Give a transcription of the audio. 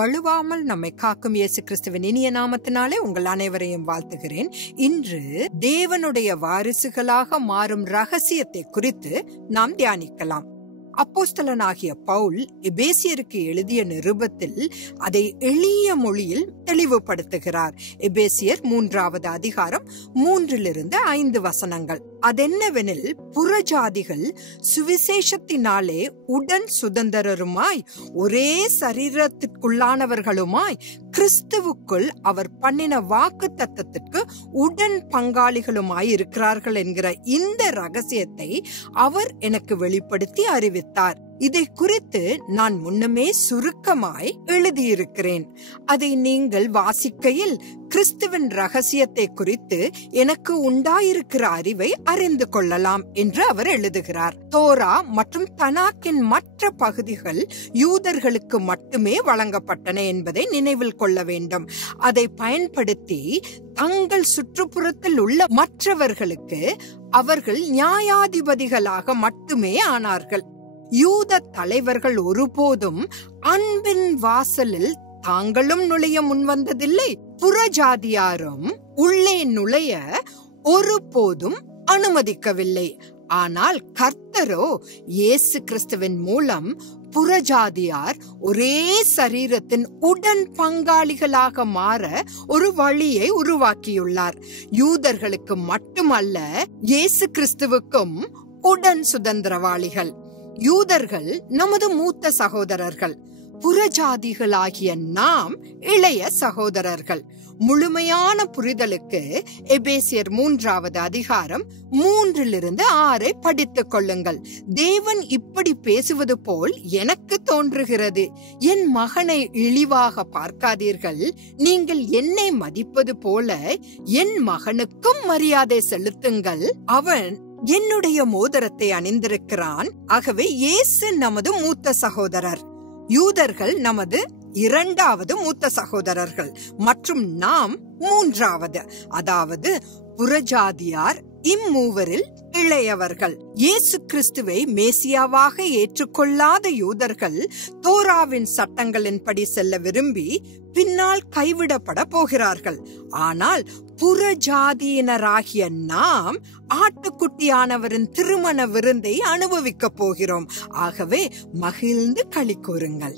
வழுவாமல் நம்மை காக்கும் இயேசு கிறிஸ்துவின் இனிய நாமத்தினாலே உங்கள் அனைவரையும் வாழ்த்துகிறேன். இன்று தேவனுடைய வாரிசுகளாக மாறும் ரகசியத்தை குறித்து நாம் தியானிக்கலாம். அப்போஸ்தலனாகிய பவுல் எபேசியருக்கு எழுதிய நிருபத்தில் அதை எளிய மொழியில் தெளிவுபடுத்துகிறார். எபேசியர் 3வது அதிகாரம் 3-5 வசனங்கள். அதென்னவெனில், புறஜாதிகள் சுவிசேஷத்தினாலே உடன் சுதந்திரருமாய் ஒரே சரீரத்திற்குள்ளானவர்களுமாய் கிறிஸ்துவுக்குள் அவர் பண்ணின வாக்கு தத்தத்திற்கு உடன் பங்காளிகளுமாய் இருக்கிறார்கள் என்கிற இந்த ரகசியத்தை அவர் எனக்கு வெளிப்படுத்தி அறிவித்தார். இதை குறித்து நான் முன்னமே சுருக்கமாய் எழுதியிருக்கிறேன். அதை நீங்கள் வாசிக்கையில் கிறிஸ்துவின் ரகசியத்தை குறித்து எனக்கு உண்டாயிருக்கிற அறிவை அறிந்து கொள்ளலாம் என்று அவர் எழுதுகிறார். தோரா மற்றும் தனாக்கின் மற்ற பகுதிகள் யூதர்களுக்கு மட்டுமே வழங்கப்பட்டன என்பதை நினைவில் கொள்ள வேண்டும். அதை பயன்படுத்தி தங்கள் சுற்றுப்புறத்தில் உள்ள மற்றவர்களுக்கு அவர்கள் நியாயாதிபதிகளாக மட்டுமே ஆனார்கள். யூத தலைவர்கள் ஒருபோதும் அன்பின் வாசலில் தாங்களும் நுழைய முன்வந்ததில்லை. புறஜாதியாரும் உள்ளே நுழைய ஒருபோதும் அனுமதிக்கவில்லை. ஆனால் கர்த்தரோ இயேசு கிறிஸ்துவின் மூலம் புறஜாதியார் ஒரே சரீரத்தின் உடன் பங்காளிகளாக மாற ஒரு வழியை உருவாக்கியுள்ளார். யூதர்களுக்கு மட்டுமல்ல, இயேசு கிறிஸ்துவுக்கும் உடன் சுதந்திரவாளிகள். யூதர்கள் நமது மூத்த சகோதரர்கள், புறஜாதிகளாகிய நாம் இளைய சகோதரர்கள். முழுமையான புரிதலுக்கு எபேசியர் 3வது அதிகாரம் 3-6 படித்துக் கொள்ளுங்கள். தேவன் இப்படி பேசுவது போல் எனக்கு தோன்றுகிறது. என் மகனை இழிவாக பார்க்காதீர்கள். நீங்கள் என்னை மதிப்பது போல என் மகனுக்கும் மரியாதை செலுத்துங்கள். அவன் என்னுடைய மோதிரத்தை அணிந்திருக்கிறான். ஆகவே இயேசு நமது மூத்த சகோதரர், யூதர்கள் நமது 2வது மூத்த சகோதரர்கள் மற்றும் நாம் 3வது, அதாவது புறஜாதியார் இம்மூவரில் இளையவர்கள். இயேசு கிறிஸ்துவை மேசியாவாக ஏற்றுக்கொள்ளாத யூதர்கள் தோராவின் சட்டங்களின்படி செல்ல விரும்பி பின்னால் கைவிடப்பட போகிறார்கள். ஆனால் புறஜாதியினராகிய நாம் ஆட்டுக்குட்டியானவரின் திருமண விருந்தை அனுபவிக்க போகிறோம். ஆகவே மகிழ்ந்து களி கூறுங்கள்.